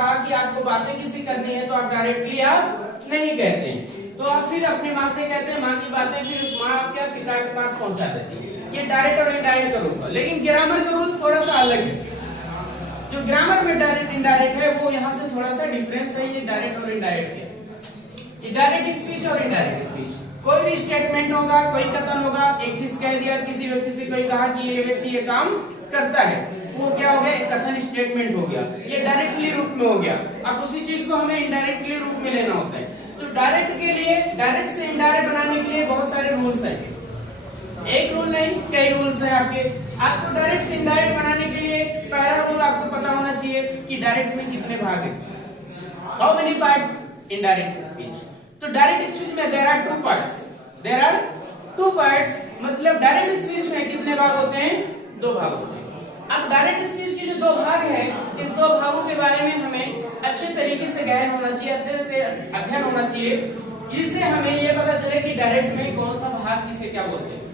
कहा कि आपको बातें किसी करनी है तो आप डायरेक्टली आप नहीं कहते हैं, तो आप फिर अपनी माँ से कहते हैं, माँ की बातें फिर माँ क्या पिता के पास पहुंचा देती है। ये डायरेक्ट और इनडायरेक्ट का रूल। लेकिन ग्रामर का रूल थोड़ा सा अलग है। जो ग्रामर में डायरेक्ट इनडायरेक्ट है वो यहाँ से थोड़ा सा डिफरेंस है। ये डायरेक्ट और इनडायरेक्ट है। ये डायरेक्ट स्पीच और इनडायरेक्ट स्पीच, कोई भी स्टेटमेंट होगा, कोई कथन होगा, एक चीज कह दिया, किसी व्यक्ति से कोई कहा कि ये व्यक्ति ये काम करता है, वो क्या हो गया, एक कथन स्टेटमेंट हो गया, ये डायरेक्टली रूप में हो गया। अब उसी चीज को हमें इनडायरेक्टली रूप में लेना होता है। तो डायरेक्ट के लिए, डायरेक्ट से इनडायरेक्ट बनाने के लिए बहुत सारे रूल्स हैं। एक रूल नहीं, कई रूल्स हैं आपके। आपको डायरेक्ट से इनडायरेक्ट बनाने के लिए पहला रूल आपको पता होना चाहिए कि डायरेक्ट में कितने भाग हैं। How many part in direct speech? तो डायरेक्ट स्पीच में there are two parts. There are two parts, मतलब डायरेक्ट स्पीच में कितने भाग होते हैं? दो भाग होते हैं। अब डायरेक्ट स्पीच के जो दो भाग है, इस दो भागों के बारे में हमें अच्छे तरीके से गहन होना चाहिए, अध्ययन होना चाहिए, जिससे हमें ये पता चले कि डायरेक्ट में कौन सा भाग किसे क्या बोलते हैं।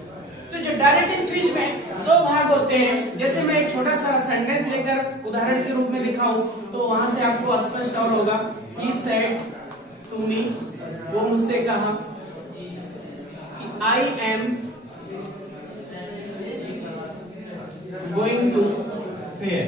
तो जो डायरेक्ट स्पीच में दो भाग होते हैं, जैसे मैं एक छोटा सा सेंटेंस लेकर उदाहरण के रूप में दिखाऊं तो वहां से आपको स्पष्ट और होगा। He said to me, वो मुझसे कहा, I am going to fair।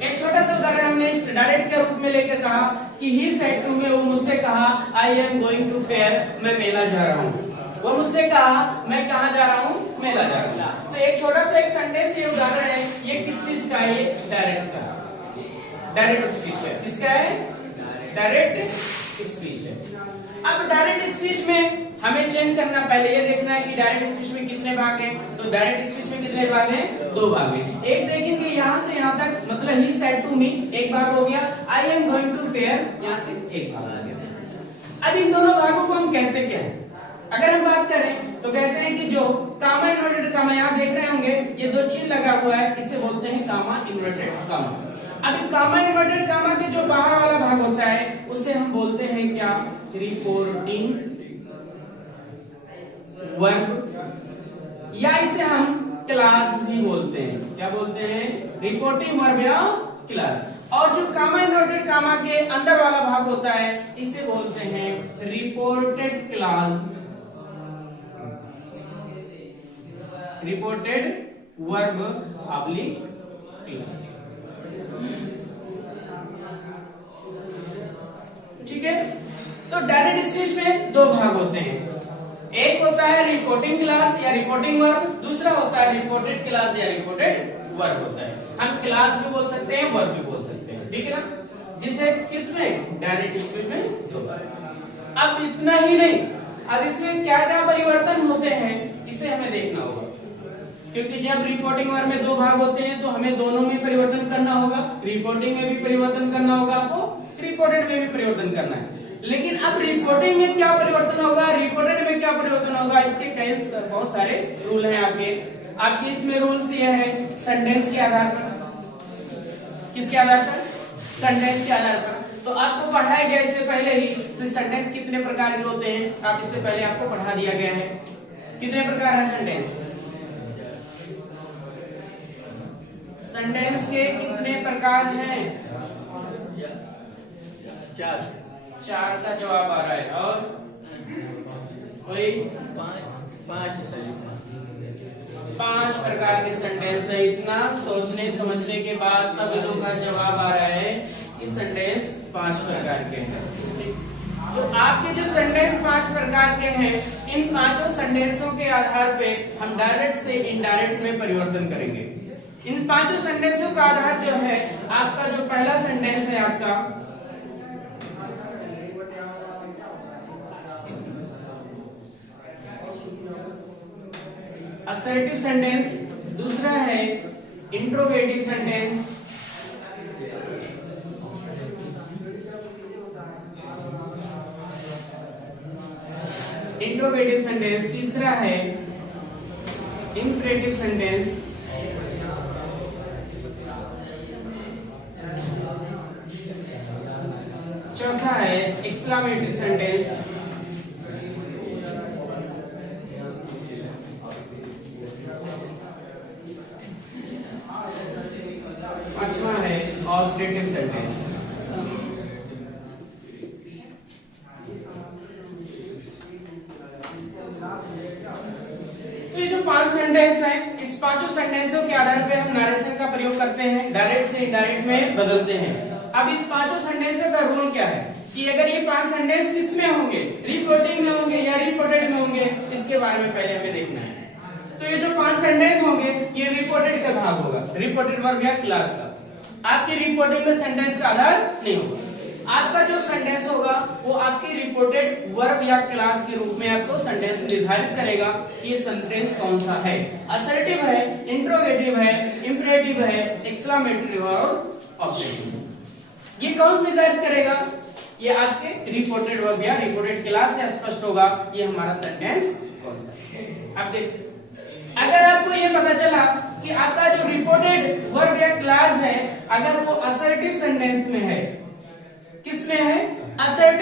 एक छोटा सा उदाहरण हमने डायरेक्ट के रूप में लेकर कहा कि he said to me, वो मुझसे कहा, I am going to fair, मैं मेला जा रहा हूँ। वो मुझसे कहा, मैं कहाँ जा रहा हूँ? मेला जा रहा हूँ। तो एक छोटा सा एक सेंटेंस, ये उदाहरण है, ये किस चीज का है? डायरेक्ट का, डायरेक्ट स्पीच है। किसका है? डायरेक्ट स्पीच है। अब डायरेक्ट स्पीच में हमें चेंज करना, पहले ये देखना है कि डायरेक्ट स्पीच में कितने भाग हैं। तो डायरेक्ट स्पीच में कितने भाग हैं? दो भाग हैं। एक देखेंगे यहाँ से यहाँ तक, मतलब he said to me एक भाग हो गया, I am going to fair यहाँ से एक भाग आ गया। अब इन दोनों भागों को हम कहते क्या है? अगर हम बात करें तो कहते हैं कि जो कामा इन्वर्टेड कामा, यहाँ देख रहे होंगे ये दो चिन्ह लगा हुआ है, इसे बोलते हैं कामा इन्वर्टेड कामा। अब कामा इन्वर्टेड कामा के जो बाहर वाला भाग होता है उसे हम बोलते हैं क्या? रिपोर्टिंग वर्ब, या इसे हम क्लास भी बोलते हैं। क्या बोलते हैं? रिपोर्टिंग वर्ब या क्लास। और जो कामा इन्वर्टेड कामा के अंदर वाला भाग होता है इसे बोलते हैं reported class, reported verb public class. ठीक है। तो डायरेक्ट स्पीच में दो भाग होते हैं, एक होता है रिपोर्टिंग क्लास या रिपोर्टिंग वर्ब, दूसरा होता है रिपोर्टेड क्लास या रिपोर्टेड वर्ब होता है। हम क्लास भी बोल सकते हैं, वर्ब भी बोल सकते हैं, ठीक है ना। जिसे किसमें? डायरेक्ट स्पीच में दो भाग। अब इतना ही नहीं, अब इसमें क्या क्या परिवर्तन होते हैं इसे हमें देखना होगा, क्योंकि जब रिपोर्टिंग वर्ब में दो भाग होते हैं तो हमें दोनों में परिवर्तन करना होगा। रिपोर्टिंग में भी परिवर्तन करना होगा आपको, रिपोर्टेड में भी परिवर्तन करना है। लेकिन अब रिपोर्टिंग में क्या परिवर्तन होगा, रिपोर्टेड में क्या परिवर्तन होगा, इसके कई बहुत सारे रूल हैं आपके इसमें रूल्स ये है सेंटेंस के आधार पर। किसके आधार पर? सेंटेंस के आधार पर। तो आपको पढ़ाया गया इससे पहले ही तो सेंटेंस कितने प्रकार के होते हैं, आप इससे पहले आपको पढ़ा दिया गया है। कितने प्रकार है सेंटेंस? सेंटेंस के कितने प्रकार हैं? चार का जवाब आ रहा है। और कोई? पांच प्रकार के सेंटेंस है। इतना सोचने समझने के बाद तब लोगों का जवाब आ रहा है कि सेंटेंस 5 प्रकार के हैं। तो आपके जो सेंटेंस 5 प्रकार के हैं, इन पांचों सेंटेंसों के आधार पे हम डायरेक्ट से इनडायरेक्ट में परिवर्तन करेंगे। इन पांचों सेंटेंसों का आधार जो है, आपका जो पहला सेंटेंस है आपका असर्टिव सेंटेंस, दूसरा है इंट्रोगेटिव सेंटेंस, तीसरा है इंपरेटिव सेंटेंस, चौथा है एक्सक्लेमेटिव सेंटेंस, पांचवा है ऑब्जेक्टिव सेंटेंस। तो ये जो 5 सेंटेंस है, इस पांचों सेंटेंसों के आधार पे हम नरेशन का प्रयोग करते हैं, डायरेक्ट से इनडायरेक्ट में बदलते हैं। अब इस पांचों सेंटेंसों का रूल क्या है कि अगर ये 5 सेंटेंस किस में होंगे, रिपोर्टिंग में होंगे या रिपोर्टेड में होंगे, इसके बारे में पहले हमें देखना है। तो ये जो 5 सेंटेंस होंगे ये रिपोर्टेड का भाग होगा, रिपोर्टेड वर्ब या क्लास का। आपकी रिपोर्टिंग में सेंटेंस का आधार नहीं होगा। आपका जो सेंटेंस होगा वो आपकी रिपोर्टेड वर्ब या क्लास के रूप में आपको सेंटेंस निर्धारित करेगा कि ये सेंटेंस कौन सा है, असर्टिव है, इंट्रोगेटिव है, इंपरेटिव है, एक्सक्लेमेटरी और ऑब्जेक्टिव। ये कौन निर्धारित करेगा? ये आपके रिपोर्टेड वर्ब या रिपोर्टेड क्लास से स्पष्ट होगा ये हमारा सेंटेंस कौन सा है। अब देखिए, अगर आपको ये पता चला कि आपका जो रिपोर्टेड वर्ब या क्लास है अगर वो असर्टिव सेंटेंस में है, किस में है? असर्टिव